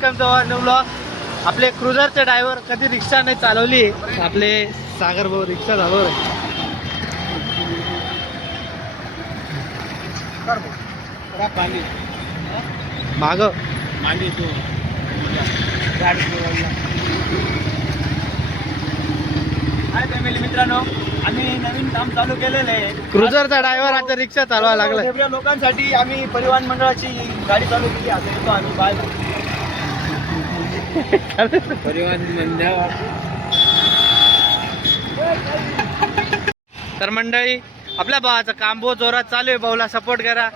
New blog. आपले क्रुझरचे driver कधी रिक्षा नाही चालवली, आपले सागर भाऊ रिक्षा चालवले. माग फॅमिली मित्रांनो, आम्ही नवीन काम चालू केलेलं आहे. क्रुझरचा ड्रायव्हर आता रिक्षा चालवायला लागला. एवढ्या लोकांसाठी आम्ही परिवहन मंडळाची गाडी चालू केली. आता येतो आम्ही बाय परिवहन मंडळ. तर मंडळी, आपल्या भावाचं काम बहुत जोरात चालू आहे. भाऊला सपोर्ट करा.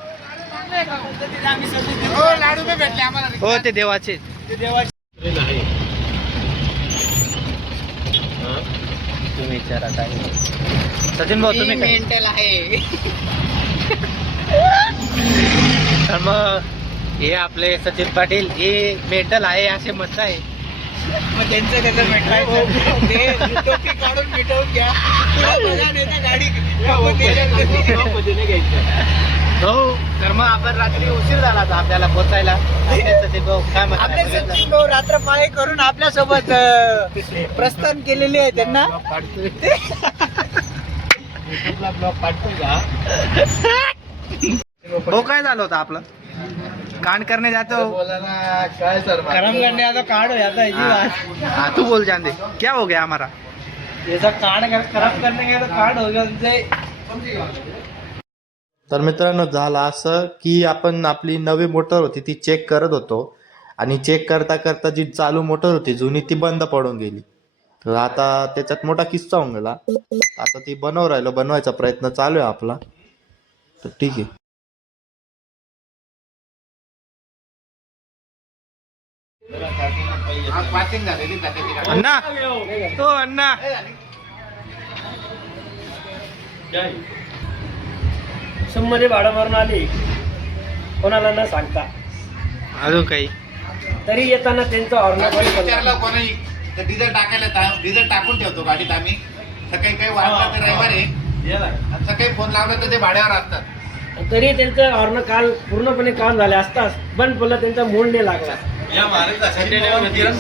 लाडू भेटले आम्हाला. हो, ते देवाचे, ते देवाचे तुम्ही विचारा काय. सचिन भाऊ तुम्ही मेंटल आहे. तर मग हे आपले सचिन पाटील हे मेंटल आहे असे म्हणत आहे. मग त्यांचं भेटायचं ते टोपी काढून मिटवून घ्या. गाडी हो, तर मग आपण रात्री उशीर झाला होता आपल्याला पोचायला. सचिन भाऊ काय आपले म्हणतात? सचिन भाऊ रात्र पाळी करून आपल्या सोबत प्रस्थान केलेले आहे. त्यांना भाऊ काय झालं होतं आपलं? कांड करने जाते हो. काय सर करम करने आता कार्ड हो जाता है जी. हाँ, तू बोल जान दे क्या हो गया हमारा. जैसा कार्ड खराब करने का तो कार्ड हो गया उनसे. तर मित्रांनो, झालं असं की आपण आपली नवी मोटर होती ती चेक करत होतो आणि चेक करता करता जी चालू मोटर होती जुनी ती बंद पडून गेली. तर आता त्याच्यात मोठा किस्सा होऊन गेला. आता ती बनवायचा प्रयत्न चालू आहे आपला. तर ठीक आहे. अण्णा, तो अण्णा मध्ये भाडं मारून आली, कोणाला न सांगता. अजून काही तरी येताना त्यांचा हॉर्न विचारलं कोणी तर डिझेल टाकायला डिझेल टाकून ठेवतो गाडीत आम्ही. सकाळी काही वाजता तर रविवार आहे, सकाळी फोन लावला तर ते भाड्यावर असतात. तरी त्यांचं हॉर्न काल पूर्णपणे काम झाले असताच बंद पडलं. त्यांचा मूड नाही लागला.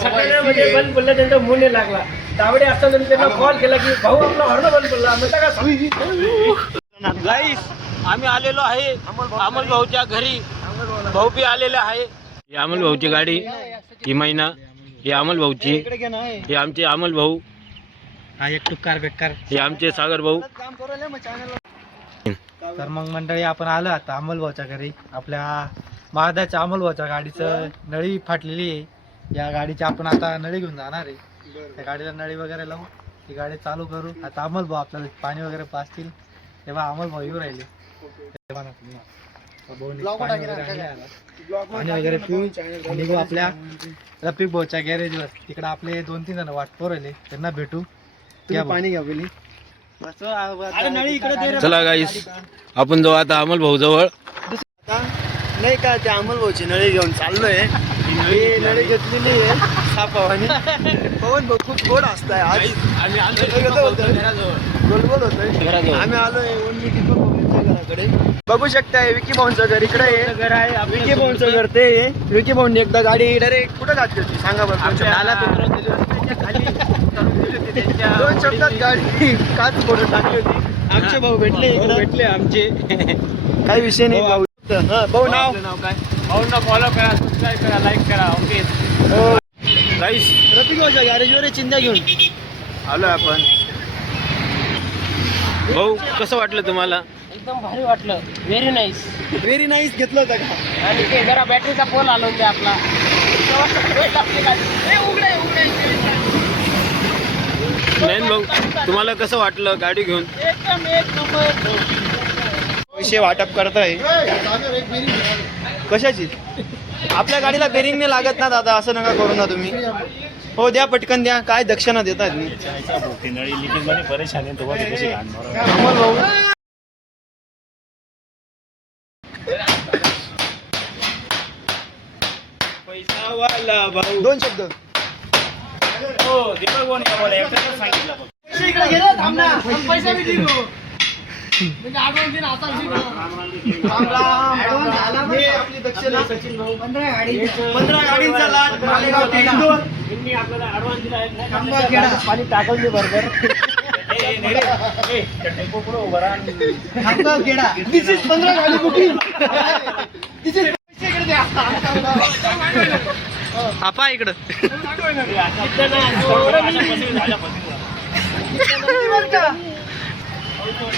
सकाळमध्ये बंद पडलं, त्यांचा मूड नाही लागला. तावडे असताना त्यांना कॉल केला की भाऊ आपला हॉर्न बंद पडला. गाईस, आम्ही आलेलो आहे अमोल भाऊच्या घरी. भाऊ बी आलेले आहे. ही अमोल भाऊची गाडी, ही महिना, ही अमोल भाऊची, हे आमचे अमोल भाऊ, हा एक टुक्कार बेकार. हे आमचे सागर भाऊ. तर मग मंडळी, आपण आलो आता अमोल भाऊच्या घरी. आपल्या महादाच्या अमोल भाऊच्या गाडीचं नळी फाटलेली आहे. या गाडीची आपण आता नळी घेऊन जाणार आहे. त्या गाडीला नळी वगैरे लावू, ती गाडी चालू करू. आता अमोल भाऊ आपल्याला पाणी वगैरे पाजतील तेव्हा अमोल भाऊ येऊ राहिले. पाणी वगैरे पिऊ आणि निघू आपल्या रफिक भाऊच्या गॅरेजवर. तिकडे आपले 2-3 जण वाट पोर राहिले, त्यांना भेटू. पाणी घ्या बोली. चला गाईस, आपण जाऊ आता अमोल भाऊ जवळ. नाही का, त्या अमोल भाऊची नळी घेऊन चाललोय. ही नळी घेतलेली आहे सापावानी. पवन भाऊ खूप गोड असताय आज. गोलगोल होतोय. आम्ही आलोय घराकडे. बघू शकताय विकी भाऊंचं घर इकडे आहे. विकी भाऊंचं घर ते आहे. विकी भाऊंनी एकदा गाडी डायरेक्ट कुठं घातली होती सांगा बरं. दोन शब्दात गाडी काच फोडून टाकली होती. आमचे भाऊ भेटले आमचे. काही विषय नाही भाऊ. भाऊ नाव काय? भाऊंना फॉलो करा, सबस्क्राईब करा, लाईक करा. ओके गाईस, रफिक भाऊच्या गॅरेजवर चिंध्या घेऊन आलोय आपण. भाऊ, कसं वाटलं तुम्हाला? एकदम भारी वाटलं. Very nice. व्हेरी नाईस घेतलं होतं का? आणि ते जरा बॅटरीचा पोल आलो होते आपला. नयन भाऊ, तुम्हाला कसं वाटलं गाडी घेऊन? एकदम एक नंबर. पैसे वाटप करताय कशाची? आपल्या गाडीला बेरिंग नाही लागत ना दादा, असं नका करू ना तुम्ही. हो द्या, पटकन द्या. काय दक्षिणा देतात मी. अमोल भाऊ पैसा वाला भाऊ. 2 शब्द. हो, दीपक भाऊ सांगितलं. इकडे गेलो, थांब ना. पैसा बी देऊ. हे आपली दक्षिणा 15 गाडींचा लाट मालेगाव ते इंदोर. पाणी टाकून दे बरोबर. खामगाव खेडा. This is 15 गाडी बुकिंग. This is आपा इकडं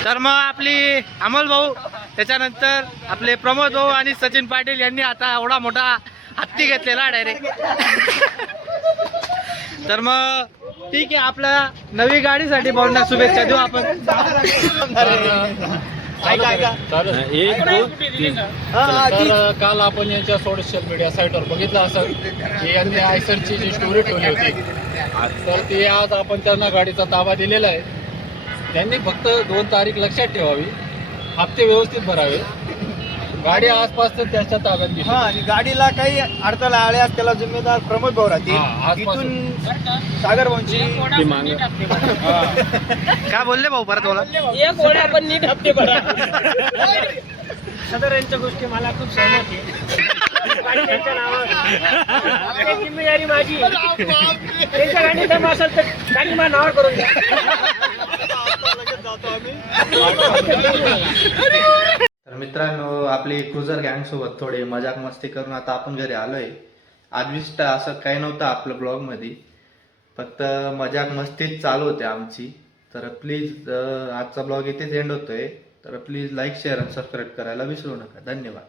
तर मग आपली अमोल भाऊ, त्याच्यानंतर आपले प्रमोद भाऊ आणि सचिन पाटील यांनी आता एवढा मोठा हत्ती घेतलेला डायरेक्ट. तर मग ठीक आहे, आपल्या नवी गाडीसाठी भाऊंना शुभेच्छा देऊ आपण. तर काल आपण यांच्या सोशल मीडिया साईटवर बघितलं असं की यांनी आयसरची जी स्टोरी ठेवली होती, तर ती आज आपण त्यांना गाडीचा ताबा दिलेला आहे. त्यांनी फक्त 2 तारीख लक्षात ठेवावी, हप्ते व्यवस्थित भरावे, गाडी आसपास तर त्याच्या ताब्यात घेतली. हा, आणि गाडीला काही अडथळा आल्यास त्याला जिम्मेदार प्रमोद भाऊ हा, राहतील. आजपासून. इथून सागर भाऊंची ती मांग काय बोलले भाऊ परत बोला. एक ओढा पण नीट हप्ते भरा. सदर यांच्या गोष्टी मला खूप सहमत आहे. गाडी त्यांच्या नावावर, एक जिम्मेदारी माझी. त्यांच्या गाडी जमा असेल तर गाडी माझ्या नावावर करून द्या. तर मित्रांनो, आपली क्रुझर गँग सोबत थोडे मजाक मस्ती करून आता आपण घरी आलोय. आजविष्ट असं काही नव्हतं आपलं ब्लॉग मध्ये, फक्त मजाक मस्तीच चालू होते आमची. तर प्लीज आजचा ब्लॉग इथेच एंड होतोय. तर प्लीज लाईक, शेअर आणि सबस्क्राईब करायला विसरू नका. धन्यवाद.